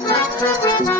Música